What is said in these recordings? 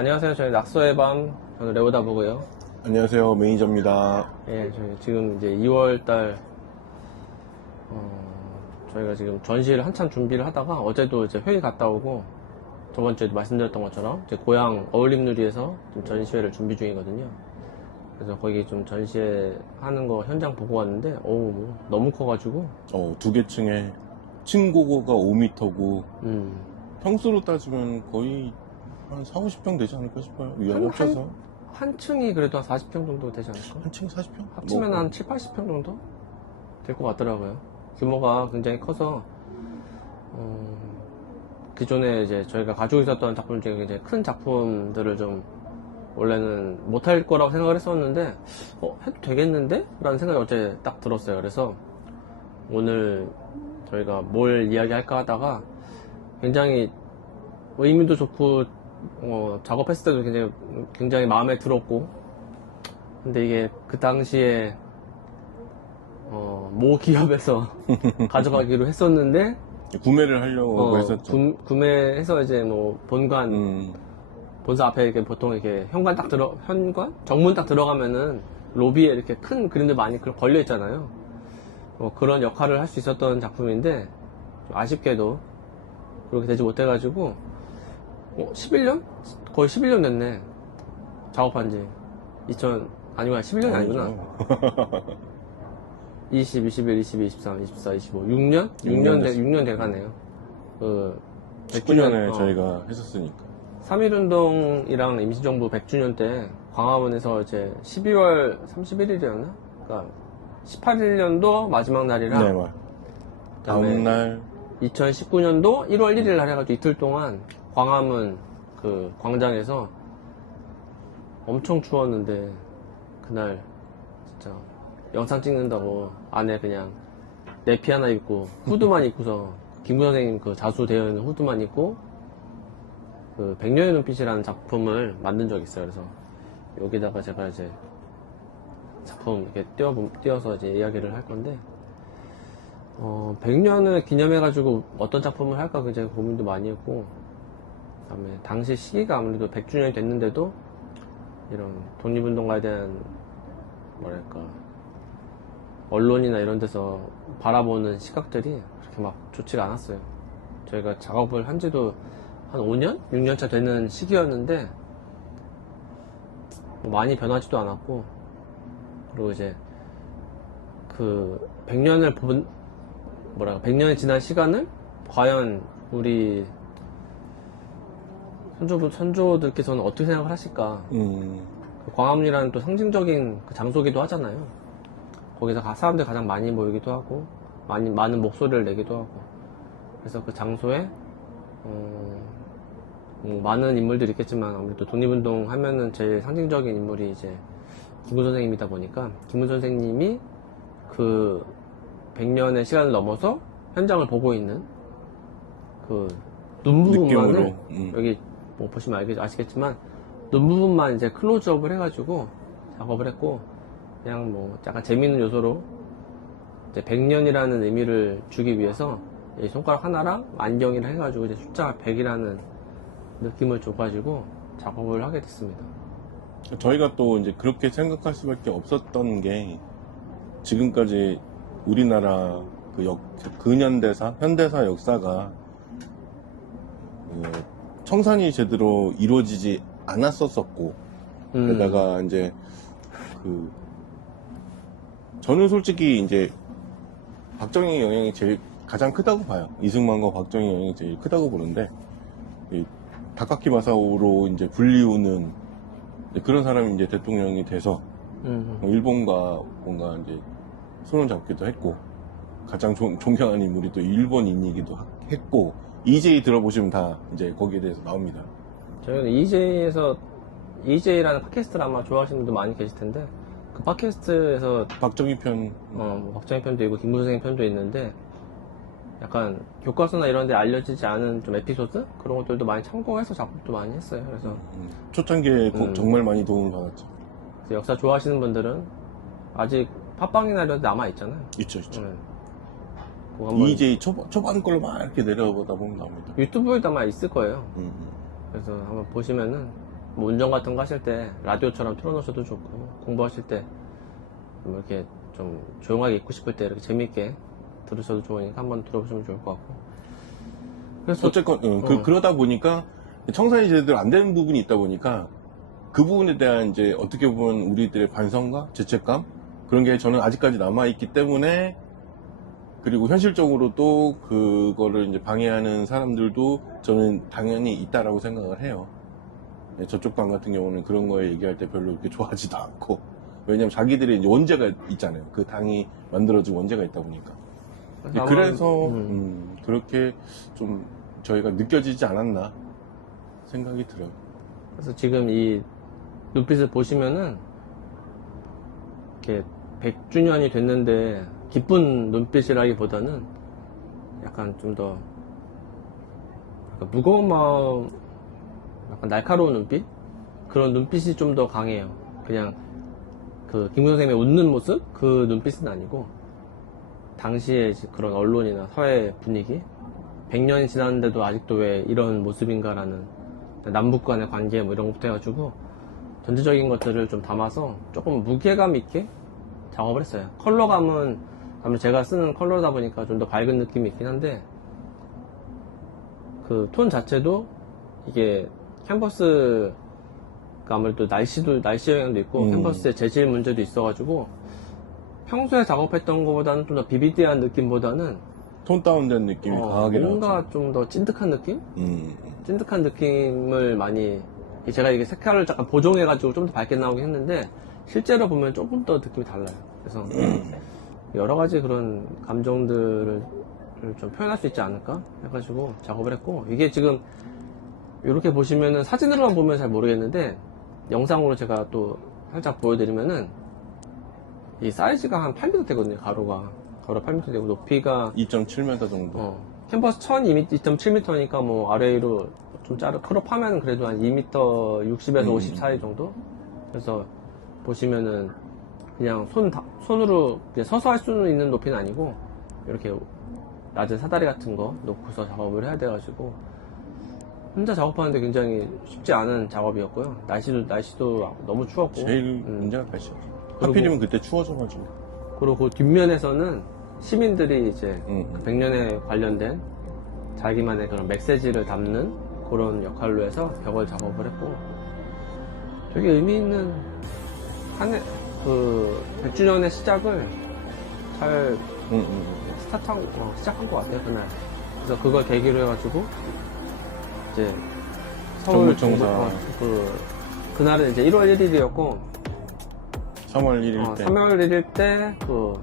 안녕하세요. 저희 낙서의 밤, 저는 레오다 보고요. 안녕하세요 매니저입니다 예, 저희 지금 이제 2월달, 어, 저희가 지금 전시를 한참 준비를 하다가 어제도 이제 회의 갔다 오고 저번 주에도 말씀드렸던 것처럼 이제 고향 어울림누리에서 좀 전시회를 준비 중이거든요. 그래서 거기 좀 전시회 하는 거 현장 보고 왔는데, 어우, 뭐 너무 커가지고, 어, 두 개 층에 층고고가 5m고 음, 평수로 따지면 거의 한 4, 50평 되지 않을까 싶어요 위안 한- 합쳐서 한 층이 그래도 한 40평 정도 되지 않을까? 한 층 40평? 합치면 뭐, 한 7, 80평 정도 될 것 같더라고요. 규모가 굉장히 커서 어, 기존에 이제 저희가 가지고 있었던 작품 중에 굉장히 큰 작품들을 좀 원래는 못할 거라고 생각을 했었는데 어, 해도 되겠는데? 라는 생각이 어제 딱 들었어요. 그래서 오늘 저희가 뭘 이야기할까 하다가 굉장히 의미도 좋고 어, 작업했을 때도 굉장히, 굉장히 마음에 들었고 근데 이게 그 당시에 어, 모 기업에서 가져가기로 했었는데 구매를 하려고 어, 했었죠. 구, 구매해서 이제 뭐 본관 음, 본사 앞에 이렇게 보통 이렇게 현관 딱 들어 현관? 정문 딱 들어가면은 로비에 이렇게 큰 그림들 많이 그- 걸려 있잖아요. 뭐 그런 역할을 할 수 있었던 작품인데 좀 아쉽게도 그렇게 되지 못해가지고 어, 11년 거의 11년 됐네 작업한 지 2000 아니구나 11년이 아니구나 아니죠. 20, 21, 22, 23, 24, 25 6년 6년 6년 돼, 됐어요. 6년 돼가네요. 그 19년에 어. 저희가 했었으니까 3.1운동이랑 임시정부 100주년 때 광화문에서 이제 12월 31일이었나? 그러니까 18년도 마지막 날이랑 네, 맞. 그다음에 다음 날 2019년도 1월 1일 날 해가지고 이틀 동안 광화문 그 광장에서 엄청 추웠는데 그날 진짜 영상 찍는다고 안에 그냥 내피 하나 입고 후드만 입고서 김구 선생님 그 자수 되어 있는 후드만 입고 그 백년의 눈빛이라는 작품을 만든 적이 있어요. 그래서 여기다가 제가 이제 작품 이렇게 띄워 띄어서 이제 이야기를 할 건데 어, 100년을 기념해가지고 어떤 작품을 할까 굉장히 고민도 많이 했고, 그 다음에 당시 시기가 아무래도 100주년이 됐는데도 이런 독립운동가에 대한 뭐랄까, 언론이나 이런 데서 바라보는 시각들이 그렇게 막 좋지가 않았어요. 저희가 작업을 한 지도 한 5년? 6년 차 되는 시기였는데, 뭐 많이 변하지도 않았고, 그리고 이제 그 100년을 본, 뭐랄까 100년이 지난 시간을 과연 우리 선조 선조들께서는 어떻게 생각을 하실까? 음, 그 광화문이라는 또 상징적인 그 장소기도 하잖아요. 거기서 가- 사람들이 가장 많이 모이기도 하고 많이 많은 목소리를 내기도 하고 그래서 그 장소에 어, 뭐 많은 인물들이 있겠지만 아무래도 독립운동 하면은 제일 상징적인 인물이 이제 김구 선생님이다 보니까 김구 선생님이 그 100년의 시간을 넘어서 현장을 보고 있는 그 눈 부분만을 느낌으로 음. 여기 뭐 보시면 알겠, 아시겠지만 눈 부분만 이제 클로즈업을 해가지고 작업을 했고 그냥 뭐 약간 재미있는 요소로 이제 100년이라는 의미를 주기 위해서 이 손가락 하나랑 안경이랑 해가지고 이제 숫자 100이라는 느낌을 줘가지고 작업을 하게 됐습니다. 저희가 또 이제 그렇게 생각할 수밖에 없었던 게 지금까지 우리나라 그 역, 근현대사, 현대사 역사가 그 청산이 제대로 이루어지지 않았었었고 음, 게다가 이제 그 저는 솔직히 이제 박정희 영향이 제일 가장 크다고 봐요. 이승만과 박정희 영향이 제일 크다고 보는데 이 다카키 마사오로 이제 불리우는 이제 그런 사람이 이제 대통령이 돼서 음, 뭐 일본과 뭔가 이제 손을 잡기도 했고 가장 존, 존경하는 인물이 또 일본인이기도 하- 했고 EJ 들어보시면 다 이제 거기에 대해서 나옵니다. 저희는 EJ에서 EJ라는 팟캐스트를 아마 좋아하시는 분들 많이 계실 텐데 그 팟캐스트에서 박정희 편 어, 뭐 박정희 편도 있고 김무 선생님 편도 있는데 약간 교과서나 이런 데 알려지지 않은 좀 에피소드? 그런 것들도 많이 참고해서 작품도 많이 했어요. 그래서, 음, 초창기에 고- 음. 정말 많이 도움을 받았죠. 역사 좋아하시는 분들은 아직 팟빵이나 이런 데 남아 있잖아요. 있죠, 있죠. 네. 그거 한번 EJ 초반, 초반 걸로 막 이렇게 내려보다 보면 나옵니다. 유튜브에도 아마 있을 거예요. 음, 음. 그래서 한번 보시면은 뭐 운전 같은 거 하실 때 라디오처럼 틀어놓으셔도 좋고 공부하실 때뭐 이렇게 좀 조용하게 있고 싶을 때 이렇게 재미있게 들으셔도 좋으니까 한번 들어보시면 좋을 것 같고 그래서 어쨌건 응, 그, 어. 그러다 보니까 청산이 제대로 안 되는 부분이 있다 보니까 그 부분에 대한 이제 어떻게 보면 우리들의 반성과 죄책감 그런 게 저는 아직까지 남아 있기 때문에 그리고 현실적으로 또 그거를 이제 방해하는 사람들도 저는 당연히 있다라고 생각을 해요. 네, 저쪽 당 같은 경우는 그런 거에 얘기할 때 별로 그렇게 좋아하지도 않고 왜냐면 자기들의 이제 원죄가 있잖아요. 그 당이 만들어진 원죄가 있다 보니까. 그래서 아마- 그래서 음. 음, 그렇게 좀 저희가 느껴지지 않았나 생각이 들어요. 그래서 지금 이 눈빛을 보시면은 이렇게 100주년이 됐는데 기쁜 눈빛이라기보다는 약간 좀 더 무거운 마음, 약간 날카로운 눈빛 그런 눈빛이 좀 더 강해요. 그냥 그김 선생님의 웃는 모습 그 눈빛은 아니고 이제 그런 언론이나 사회 분위기 100년이 지났는데도 아직도 왜 이런 모습인가라는 남북 간의 관계 뭐 이런 것부터 해가지고 전체적인 것들을 좀 담아서 조금 무게감 있게 작업을 했어요. 컬러감은 아무래도 제가 쓰는 컬러다 보니까 좀 더 밝은 느낌이 있긴 한데 그 톤 자체도 이게 캔버스 그 아무래도 날씨도 날씨 영향도 있고 음. 캔버스의 재질 문제도 있어가지고 평소에 작업했던 것보다는 좀 더 비비디한 느낌보다는 톤 다운된 느낌이 어, 강하게 뭔가. 좀 더 찐득한 느낌? 음, 찐득한 느낌을 많이 제가 이게 색깔을 약간 보정해가지고 좀 더 밝게 나오긴 했는데 실제로 보면 조금 더 느낌이 달라요. 그래서 여러 가지 그런 감정들을 좀 표현할 수 있지 않을까 해가지고 작업을 했고 이게 지금 이렇게 보시면은 사진으로만 보면 잘 모르겠는데 영상으로 제가 또 살짝 보여드리면은 이 사이즈가 한 8m 되거든요 가로가 가로 8m 되고 높이가 2.7m 정도. 어, 캔버스 1200.7m니까 뭐 아래로 좀 자르 크롭하면 그래도 한 2m 60에서 음. 50 사이 정도? 그래서 보시면은 그냥 손 다- 손으로 그냥 서서 할 수는 있는 높이는 아니고 이렇게 낮은 사다리 같은 거 놓고서 작업을 해야 돼가지고 혼자 작업하는데 굉장히 쉽지 않은 작업이었고요. 날씨도 날씨도 너무 추웠고 제일 음. 문제가. 그리고- 하필이면 그때 추워져가지고. 그리고 그 뒷면에서는 시민들이 이제 음. 그 100년에 관련된 자기만의 그런 메시지를 담는 그런 역할로 해서 벽을 작업을 했고 되게 의미 있는 한 해, 그 100주년의 시작을 잘 음, 음. 스타트한, 어, 시작한 것 같아요, 그날. 그래서 그걸 계기로 해가지고, 이제, 서울 정부청사. 정부- 어, 그, 그날은 이제 1월 1일이었고, 3월 1일 어, 때 3월 1일 때 그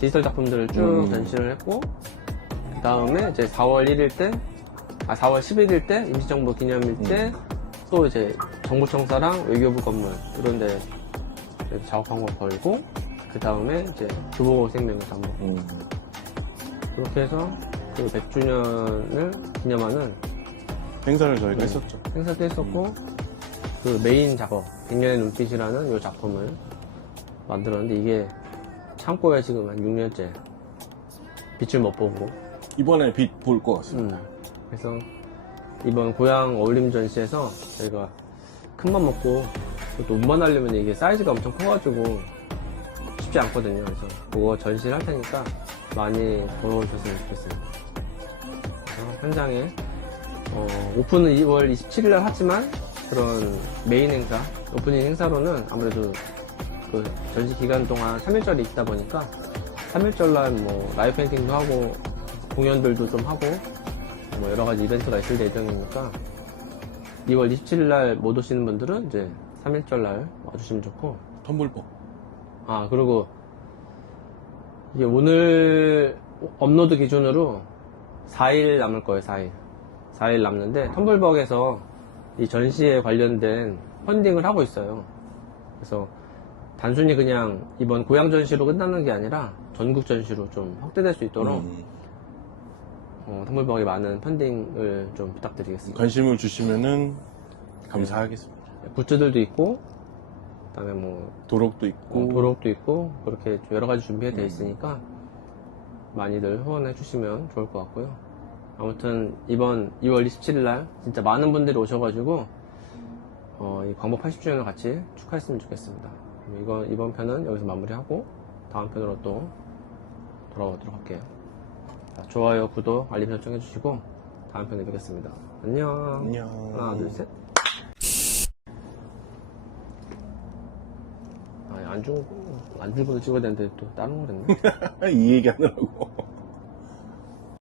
디지털 작품들을 쭉 음. 전시를 했고 그 다음에 이제 4월 1일 때, 아 4월 11일 때 임시정부 기념일 때또 음. 이제 정부청사랑 외교부 건물 이런 데 작업한 걸 걸고 그 다음에 이제 교보고 생명에서 한번 음. 그렇게 해서 그 100주년을 기념하는 행사를 저희가 음. 했었죠. 행사도 했었고 그 메인 작업 100년의 눈빛이라는 이 작품을 만들었는데 이게 창고에 지금 한 6년째 빛을 못 보고 이번에 빛 볼 것 같습니다. 음, 그래서 이번 고향 어울림 전시에서 저희가 큰 맘 먹고 또 운반하려면 이게 사이즈가 엄청 커가지고 쉽지 않거든요. 그래서 그거 전시를 할 테니까 많이 보러 오셨으면 좋겠습니다. 현장에 어, 오픈은 2월 27일 날 하지만 그런 메인 행사 오프닝 행사로는 아무래도 그 전시 기간 동안 3일절이 있다 보니까 3일절 날뭐 라이브 페인팅도 하고 공연들도 좀 하고 뭐 여러 가지 이벤트가 있을 예정이니까 2월 27일 날 못 오시는 분들은 이제 3일절 날 와주시면 좋고 텀블벅. 아 그리고 이게 오늘 업로드 기준으로 4일 남을 거예요 4일 4일 남는데 텀블벅에서 이 전시에 관련된 펀딩을 하고 있어요 그래서 단순히 그냥 이번 고향 전시로 끝나는 게 아니라 전국 전시로 좀 확대될 수 있도록 음. 어, 텀블벅에 많은 펀딩을 좀 부탁드리겠습니다 관심을 주시면은 감사하겠습니다. 굿즈들도 있고 그다음에 뭐 도록도 있고 어, 도록도 있고 그렇게 여러 가지 준비가 되어 음. 있으니까 많이들 후원해 주시면 좋을 것 같고요. 아무튼 이번 2월 27일 날 진짜 많은 분들이 오셔가지고 어, 이 광복 80주년을 같이 축하했으면 좋겠습니다. 이건 이번 편은 여기서 마무리하고 다음 편으로 또 돌아오도록 할게요. 자, 좋아요, 구독, 알림 설정 해주시고 다음 편에 뵙겠습니다. 안녕. 안녕. 하나, 둘, 셋. 안주안 주고도 찍어야 되는데 또 다른 걸 했네. 이 얘기 하느라고.